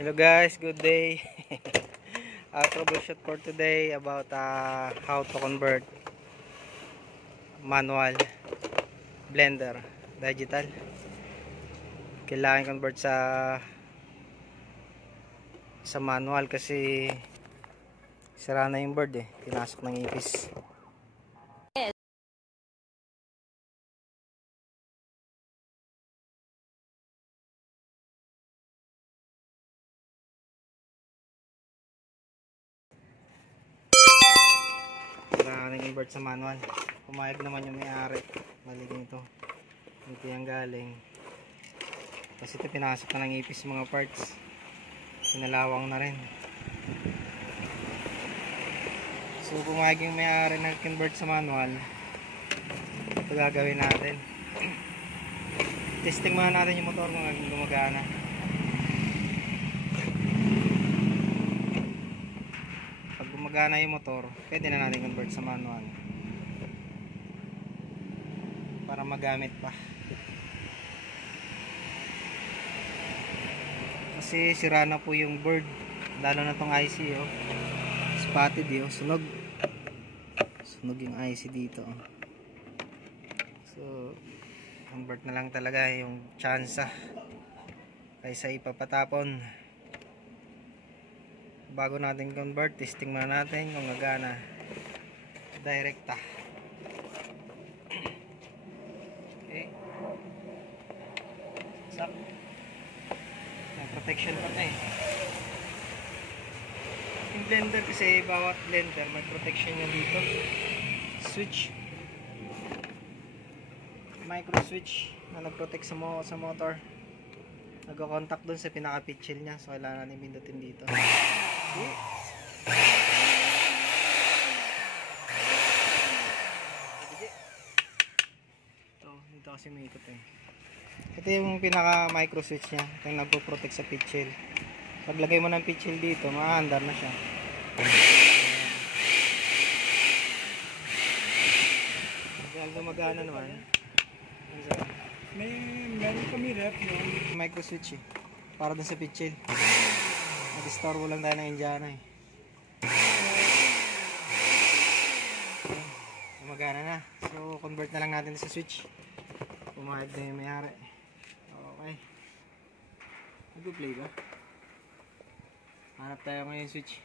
Hello guys, good day. Troubleshoot for today about how to convert manual blender digital. Kailangan convert sa manual kasi sira na yung board pinasok ng ipis. Kailangan convert sa manual. Pumayag naman yung may-ari. Maliging ito. Ito yung galing. Kasi ito pinasok na ng ipis mga parts. Pinalawang na rin. So pumayag yung may-ari na convert sa manual. Ito gagawin natin. Testing muna natin yung motor kung gumagana. Pag gumagana yung motor, pwede na natin convert sa manual para magamit pa. Kasi sira na po yung board, lalo na tong IC spotted sunog yung IC dito So convert na lang talaga yung tsansa kaysa ipapatapon. Bago natin convert, testing muna natin kung gagana. Direkta. Okay. Sak. May protection pa na Yung blender kasi, bawat blender may protection yan dito. Switch. Micro switch na nag-protect sa motor. Nagko-contact dun sa pinaka-pitchil niya. So kailangan natin pindutin dito. Okay. Dito kasi may ikot Ito yung pinaka-micro switch niya. Ito yung nagpo-protect sa pitchil. Paglagay mo ng pitchil dito, maandar na siya. Kaya gumagana naman. Meron kami rep yung micro switch para dun sa pitchil. Nag-store lang tayo ng Indiana Gumagana na. So convert na lang natin sa switch. Pumayag na yung may-ari. Okay. Nag-play ba? Hanap tayo ngayon switch.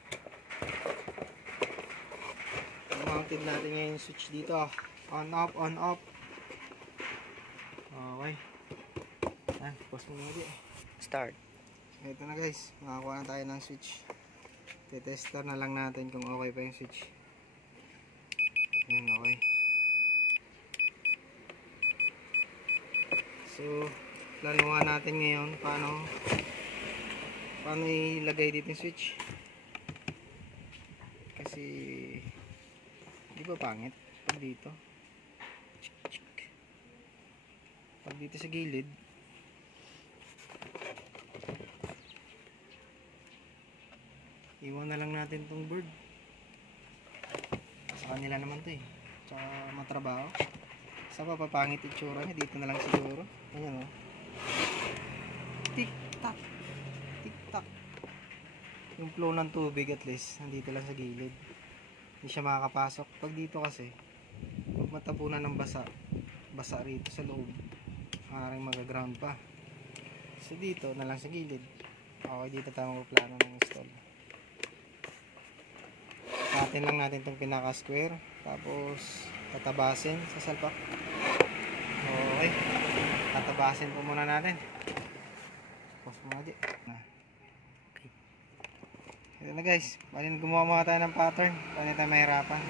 Mounted natin ngayon yung switch dito. On off, on off. Okay. Pause mo muna Start. Ito na guys, makakuha na tayo ng switch. Tetester na lang natin kung okay pa yung switch. Ayan, okay. So planuhan natin ngayon paano ilagay dito yung switch. Kasi di ba pangit pag dito sa gilid. Iwan na lang natin tong board. Sa kanila naman to tsaka matrabaho. Sa papapangit itsura niya, dito na lang siguro. Ayan Tik tak, tik tak. Yung flow ng tubig at least nandito lang sa gilid, hindi siya makakapasok. Pag dito kasi pag matapunan ng basa rito sa loob, maaaring magaground pa. So dito na lang sa gilid. Okay, dito tayo magplano ng install. Atin lang natin itong pinaka square, tapos tatabasin sa salpak. Okay, tatabasin po muna natin. Pause muna di. Okay. Ito na guys, bali gumawa muna tayo ng pattern para hindi tayo mahirapan.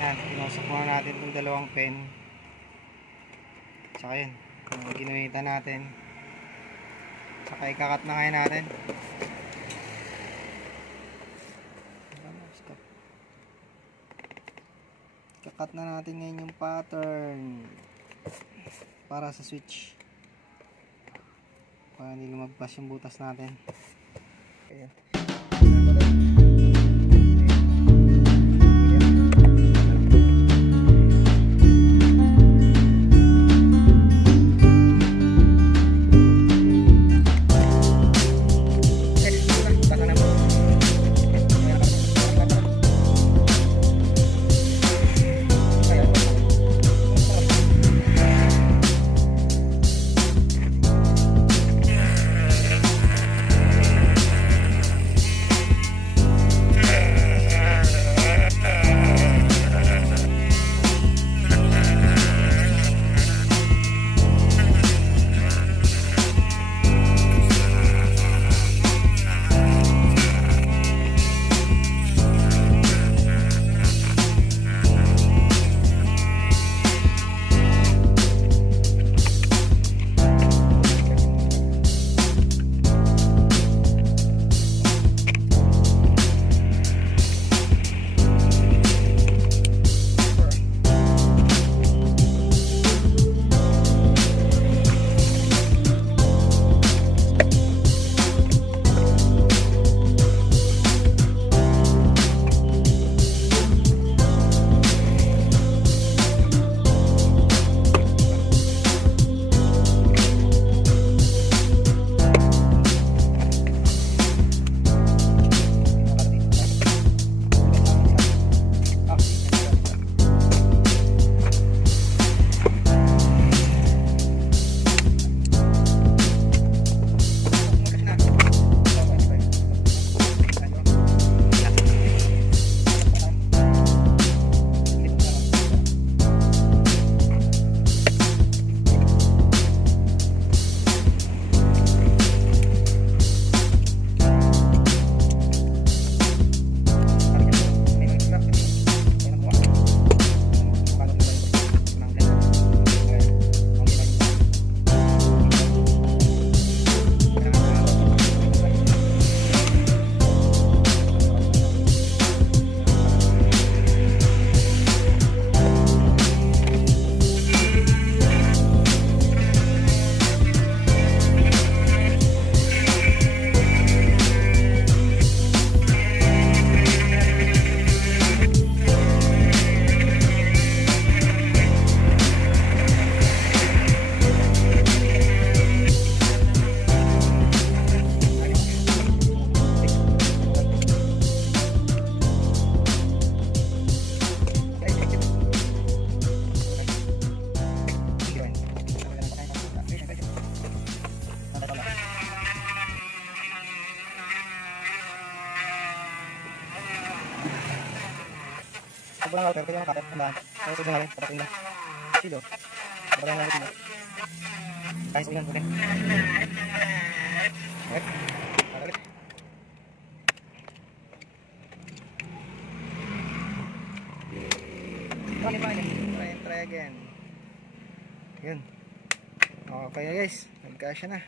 Yan, pinusok muna natin itong dalawang pen. Tsaka yun, ginamitan natin. Tsaka ikakat na ngayon natin. Ikakat na natin ngayon yung pattern para sa switch, para hindi lumagpas yung butas natin. Ayan. Pag walang router, pwede naman cutter. Tandaan. Kaya sige nga rin, kapatid na. Silo. Kapatid na silo. Kahit sige okay. Okay. Ulit. Try again. Yun. Okay guys, nagkasya na.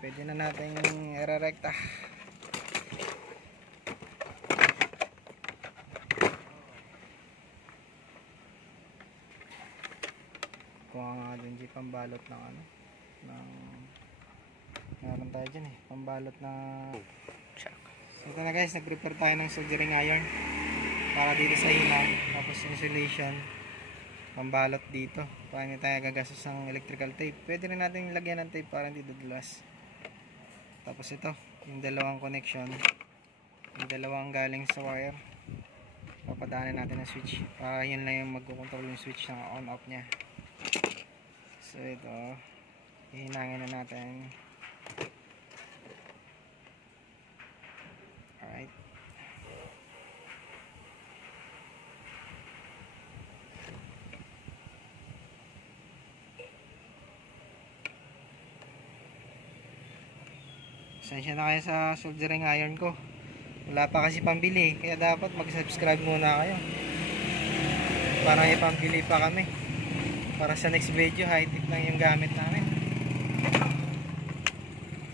Pwede na natin i-rekta. Kuha nga dun di pambalot ng ano, ng meron tayo dyan pambalot na so ito na guys, nag-prepare tayo ng soldering iron para dito sa hinang, tapos insulation pambalot dito para hindi tayo gagastos ng electrical tape. Pwede rin natin lagyan ng tape para hindi dudulas. Tapos ito, yung dalawang connection, yung dalawang galing sa wire, papadaanin natin ng switch para yun lang yung magkukontrol yung switch ng on off nya. So ito, hihinangin na natin. Alright. Pasensya na kayo sa soldering iron ko. Wala pa kasi pambili, kaya dapat mag-subscribe muna kayo para may pambili pa kami. Para sa next video, high-tech lang yung gamit namin.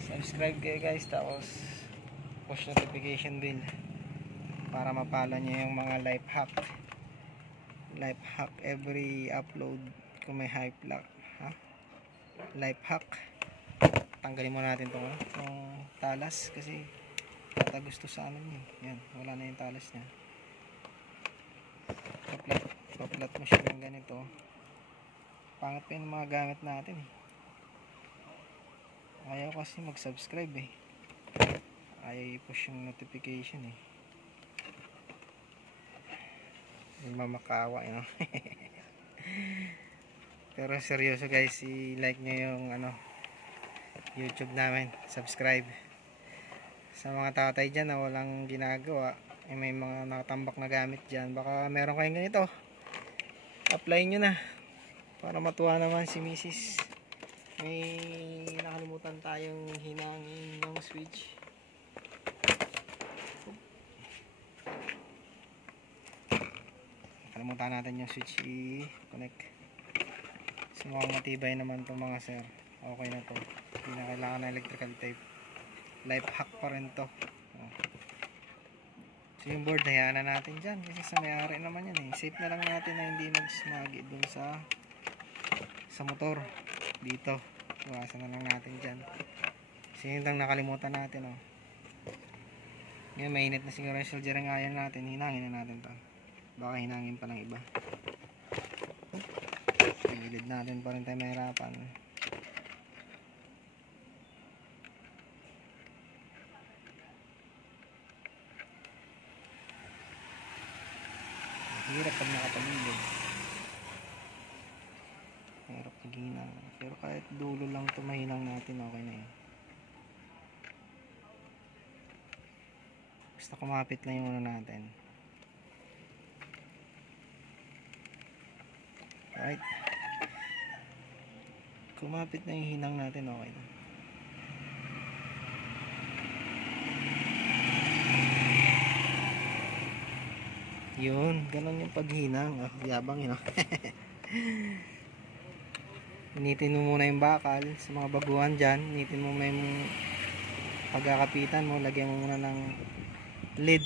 Subscribe kayo guys, tapos push notification bell para mapala nyo yung mga life hack every upload. Kung may life hack, tanggalin mo natin itong talas kasi gusto sa ano yun. Yan, wala na yung talas nya. Paplat mo siya ng ganito. Pangat pa yung mga gamit natin ayaw kasi mag-subscribe ayaw i-push yung notification mamakawa pero seryoso guys, i-like nyo yung YouTube namin, subscribe. Sa mga tatay dyan na walang ginagawa, may mga nakatambak na gamit dyan, baka meron kayong ganito, apply nyo na para matuwa naman si Mrs. May nakalimutan tayong hinangin yung switch. Nakalimutan natin yung switch i-connect. So mukhang matibay naman to mga sir. Okay na to, hindi na kailangan ng electrical tape. Life hack pa rin to. So yung board, hayaan na natin dyan kasi sa may-ari naman yan safe na lang natin na hindi mag-smagi dun sa motor dito. Iwasan na lang natin dyan kasi yun lang nakalimutan natin ngayon mainit na siguro yung soldering iron natin. Hinangin na natin to, baka hinangin pa ng iba. Ilid natin pa rin tayo mahirapan. Hirap pag nakapagilid, hirap maghinang, pero kahit dulo lang ito mahinang natin, okay na yun. Basta kumapit lang yung natin. Right, kumapit na yung hinang natin, okay na. Yun, ganun yung paghinang. Yabang yun. Initin mo muna yung bakal sa mga baguhan dyan. Initin mo muna yung pagkakapitan mo. Lagyan mo muna ng lid.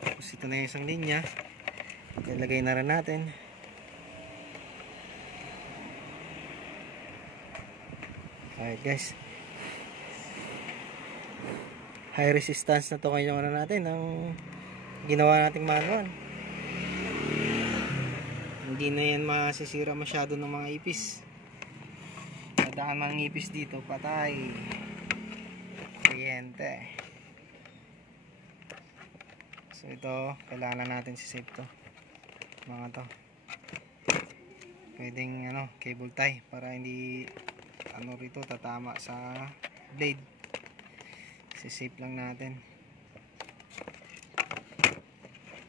Tapos ito na yung isang linya. Ilagay na rin natin. Alright guys, high resistance na to kayo natin ng ginawa nating manual. Hindi na yan masisira masyado ng mga ipis. Nadaan mga ipis dito, patay, kuryente. So ito, kailangan natin si-save to mga to. Pwedeng cable tie para hindi rito tatama sa blade. Si-save lang natin.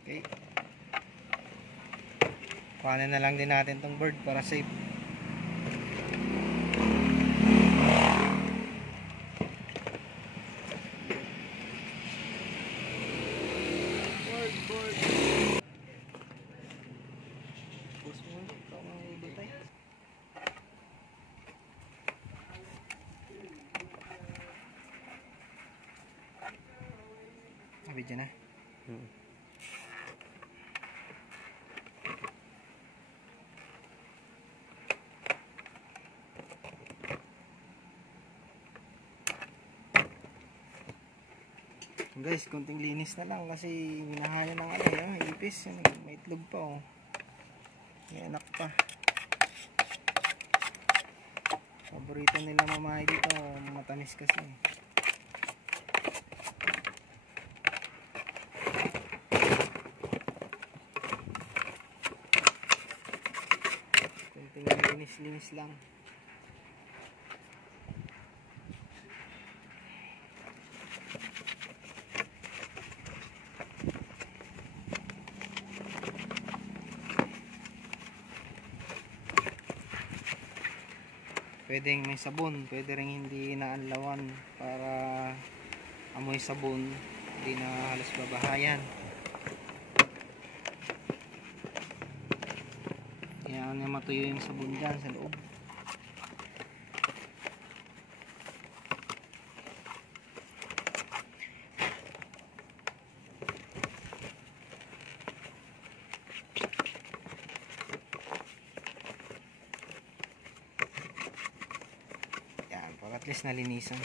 Okay. Kuhanin na lang din natin tong bird para safe. Bird. Push mo ulit. Ikaw mga ibutay. Abidyan na. Guys, konting linis na lang kasi minahaya ng ano yung ipis. May itlog pa oh. May anak pa. Paborito nila mamahay dito, matamis kasi. Konting linis lang. Pwedeng may sabon, pwede rin hindi inaanlawan para amoy sabon, hindi na halos babahayan. Kaya na matuyo yung sabon dyan sa loob. At least nalinisan.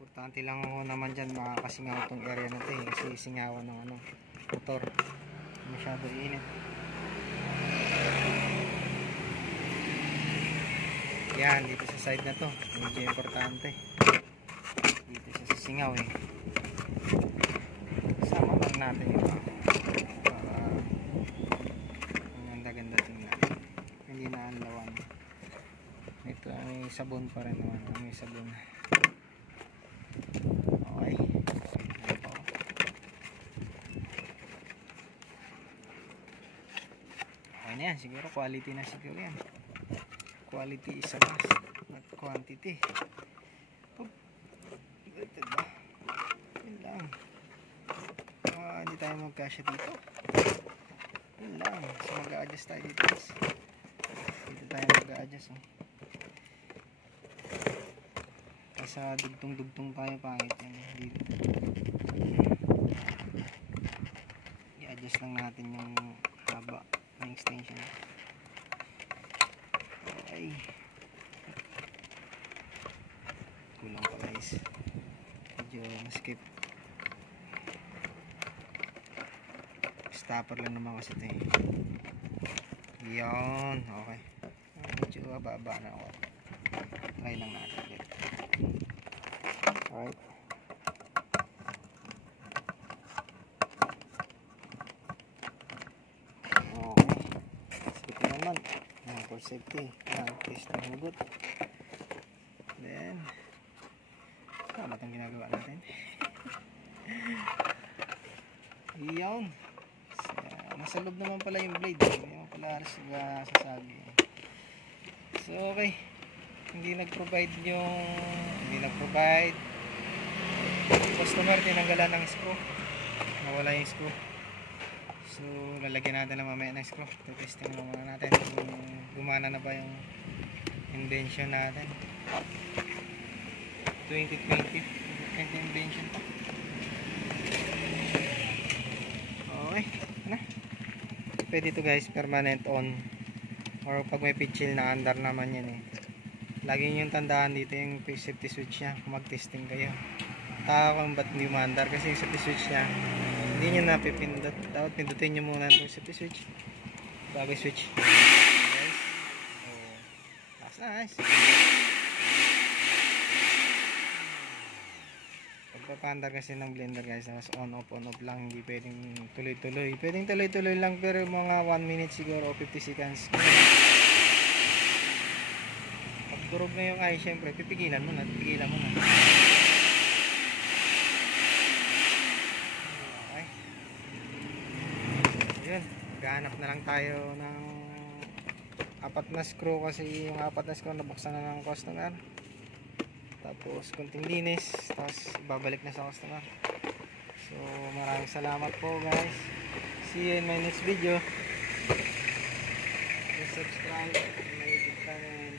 Importante lang ako naman dyan makakasingaw itong area na ito kasi singawan ng ano, motor. Masyado init. Yan, dito sa side na to medyo importante. Dito siya sa singaw eh. Sama lang natin yun para ang ganda-ganda tingnan. Hindi na anlawan. Ito may sabon pa rin naman. May sabon. Okay. Okay na yan. Siguro quality na siguro yan. Quality is a must. Not quantity. Ito ba? Yun lang. Hindi tayo magkasya dito. Yun lang. So mag-a-adjust tayo dito. Dito tayo mag-a-adjust. Sa dugtong-dugtong tayo pangit yan dito. I-adjust lang natin yung haba ng extension. Okay. Kulang pa guys. Medyo maskip. Stopper lang naman kasi ito eh. Yun. Okay. Medyo haba-haba na ako. Try lang natin ulit. Alright. Okay. Safety naman. For safety. Test ng hugot. Then, tama itong ginagawa natin. Iyon. Nasa loob naman pala yung blade. Hindi naman pala halos sasagi. So, okay. Hindi nag-provide customer, tinanggalan ng screw, nawala yung screw, so lalagyan natin na mamaya ng screw. Testing na muna natin kung gumana na ba yung invention natin. 2020 invention pa. Okay na, pwede ito guys, permanent on, or pag may pitchil na under naman yan eh. Lagi nyo yung tandaan dito yung safety switch nya kung mag-testing kayo. Kung ba't hindi umandar kasi yung safety switch nya hindi nyo napipindot. Dapat pindutin nyo muna yung safety switch bago switch. Guys, so nice. Pagpapandar kasi ng blender guys, on off lang, hindi pwedeng tuloy-tuloy. Pwedeng tuloy-tuloy lang pero mga 1 minute siguro o 50 seconds. Durog na yung ay, syempre pipigilan mo na. Hanap na lang tayo ng apat na screw kasi yung apat na screw nabuksan na ng customer. Tapos kunting linis, tapos babalik na sa customer. So maraming salamat po guys. See you in my next video. Please subscribe to my YouTube channel.